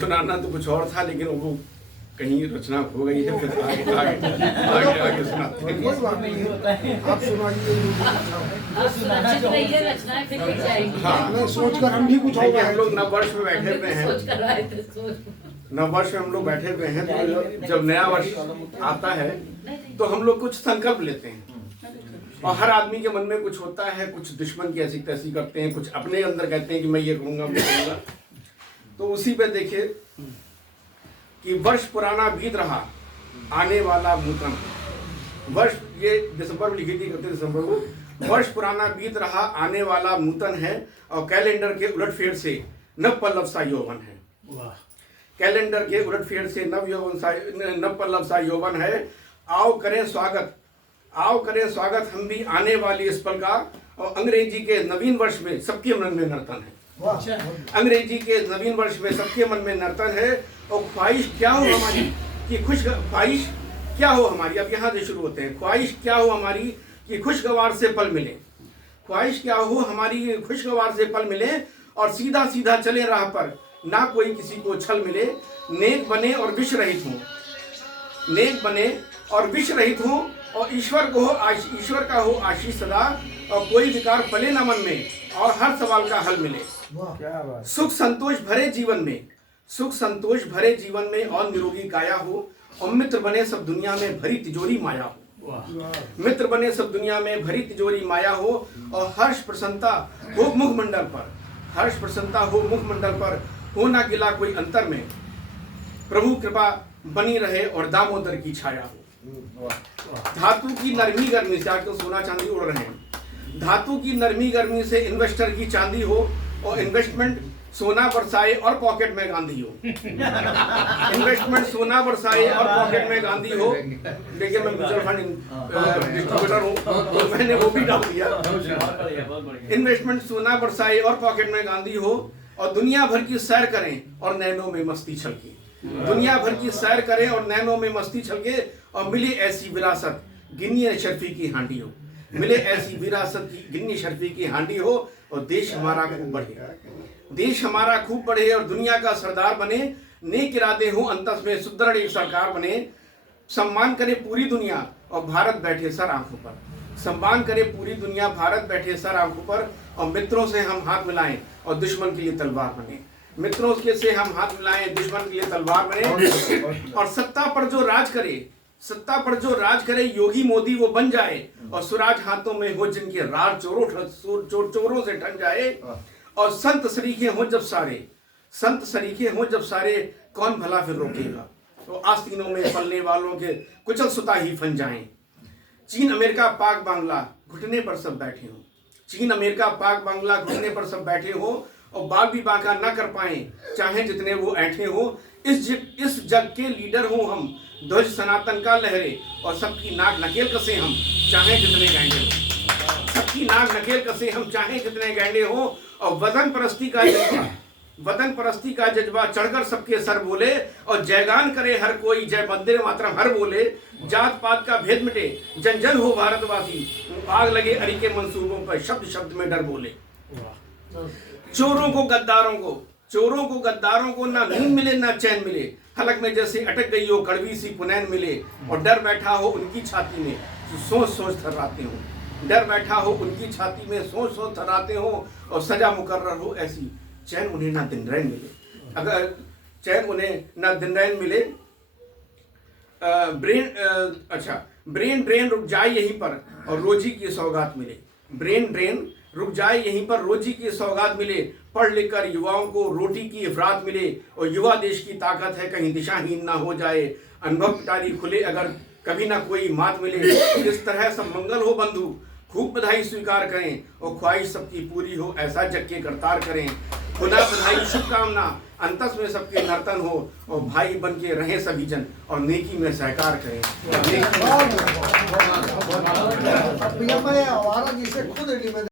सुनाना तो कुछ और था, लेकिन वो कहीं रचना हो गई है, फिर आगे आगे आगे आगे सुनाते हैं। कोई बात नहीं होता है, आप सुनाइए। हाँ, मैं सोचकर हम भी कुछ देखिए, होगा। हम लोग नववर्ष में बैठे हुए हैं। नववर्ष में हम लोग बैठे हुए हैं, तो जब नया वर्ष आता है तो हम लोग कुछ संकल्प लेते हैं, और हर आदमी के मन में कुछ होता है। कुछ दुश्मन की ऐसी तैसी करते हैं, कुछ अपने अंदर कहते हैं कि मैं ये करूँगा, मैं करूँगा। तो उसी पे देखिए कि वर्ष पुराना बीत रहा, आने वाला नूतन वर्ष, ये दिसंबर में लिखी थी 31 दिसंबर को। वर्ष पुराना बीत रहा, आने वाला नूतन है, और कैलेंडर के उलटफेर से नव पल्लव सा यौवन है। कैलेंडर के उलटफेर से नव पल्लव सा यौवन है। आओ करें स्वागत, आओ करें स्वागत हम भी आने वाली इस पल का। और अंग्रेजी के नवीन वर्ष में सबके मन में नर्तन है। अंग्रेजी के नवीन वर्ष में सबके मन में नर्तन है। और ख्वाहिश क्या हो हमारी कि ख्वाहिश क्या हो हमारी, अब यहाँ से शुरू होते हैं। ख्वाहिश क्या हो हमारी कि खुशगवार से पल मिले। ख्वाहिश क्या हो हमारी खुशगवार से पल मिले, और सीधा सीधा चले राह पर, ना कोई किसी को छल मिले। नेक बने और विष रहित हो, नेक बने और विष रहित हो, और ईश्वर का हो आशीष सदा, और कोई विकार पले न मन में, और हर सवाल का हल मिले। सुख संतोष भरे जीवन में, सुख संतोष भरे जीवन में, और निरोगी काया हो, और मित्र बने सब दुनिया में भरी तिजोरी माया हो। मित्र बने सब दुनिया में भरी तिजोरी माया हो, और हर्ष प्रसन्नता हो मुखमंडल पर, हर्ष प्रसन्नता हो मुखमंडल पर, हो ना गिला कोई अंतर में। प्रभु कृपा बनी रहे और दामोदर की छाया हो। धातु की नरमी गर्मी से, आजकल सोना चांदी उड़ रहे हैं, धातु की नरमी गर्मी से इन्वेस्टर की चांदी हो, और इन्वेस्टमेंट सोना बरसाए और पॉकेट में गांधी हो। इन्वेस्टमेंट सोना बरसाए और पॉकेट में गांधी हो। देखिए, मैं म्यूचुअल फंड डिस्ट्रीब्यूटर हूँ, तो मैंने वो भी डाल दिया। इन्वेस्टमेंट सोना बरसाए और पॉकेट में गांधी हो, और दुनिया भर की सैर करें और नैनों में मस्ती छलके। दुनिया भर की सैर करें और नैनों में मस्ती छलके, और मिले ऐसी विरासत गिन्नी शर्फी की हांडी हो। मिले ऐसी विरासत की गिन्नी शर्फी की हांडी हो, और देश हमारा खूब बढ़े, देश हमारा खूब बढ़े, और दुनिया का सरदार बने। नेक इरादे हो अंतस में सुदृढ़ एक सरकार बने। सम्मान करे पूरी दुनिया और भारत बैठे सर आंखों पर। सम्मान करे पूरी दुनिया, भारत बैठे सर आंखों पर, और मित्रों से हम हाथ मिलाएं और दुश्मन के लिए तलवार बने। मित्रों के से हम हाथ मिलाएं, दुश्मन के लिए तलवार बने। और सत्ता पर जो राज करे, सत्ता पर जो राज करे, योगी मोदी वो बन जाए, और सुराज हाथों में हो जिनके राज चोरों से ठन जाए। और संत सरीखे हो जब सारे, संत सरीखे हो जब सारे, कौन भला फिर रोकेगा। तो आस्तीनों में पलने वालों के कुचल सुता ही फन जाएं। चीन अमेरिका पाक बांग्ला घुटने पर सब बैठे हो, चीन अमेरिका पाक बांग्ला घुटने पर सब बैठे हो, और बाल भी बांका न कर पाए चाहे जितने वो ऐठे हो। इस जग के लीडर हो हम, ध्वज सनातन का लहरे, और सबकी नाक नकेल कसे हम चाहे जितने गैंडे हो। सबकी नाक नकेल कसे हम चाहे जितने गैंडे हो। और वतन परस्ती का जज्बा, वतन परस्ती का जज्बा चढ़कर सबके सर बोले, और जयगान करे हर कोई, जय वंदे मातरम हर बोले। जात पात का भेद मिटे, जन जन हो भारतवासी, आग लगे अरी के मंसूबों पर, शब्द शब्द में डर बोले। चोरों को गद्दारों को ना नींद मिले ना चैन मिले, हलक में जैसे अटक गई हो कड़वी सी पुनैन मिले। और डर बैठा हो उनकी छाती में, सोच सोच थर्राते हो। डर बैठा हो उनकी छाती में, सोच सोच थर्राते हो, और सजा मुकर्रर हो ऐसी, चैन उन्हें ना दिन रैन मिले। अगर चैन उन्हें ना दिन रैन मिले। ब्रेन ड्रेन रुक जाए यहीं पर, और रोजी की सौगात मिले। ब्रेन ड्रेन रुक जाए यहीं पर, रोजी की सौगात मिले। पढ़ लिख कर युवाओं को रोटी की इफरात मिले, और युवा देश की ताकत है कहीं दिशाहीन ना हो जाए। अनुभव पिटारी खुले अगर कभी ना कोई मात मिले। इस तरह सब मंगल हो बंधु, खूब बधाई स्वीकार करें, और ख्वाहिश सबकी पूरी हो ऐसा जग के करतार करें। खुदा बधाई शुभकामना, अंतस में सबके नर्तन हो, और भाई बन के रहें सभी जन, और नेकी में सहकार करें। अब मैं आवारा जी से खुद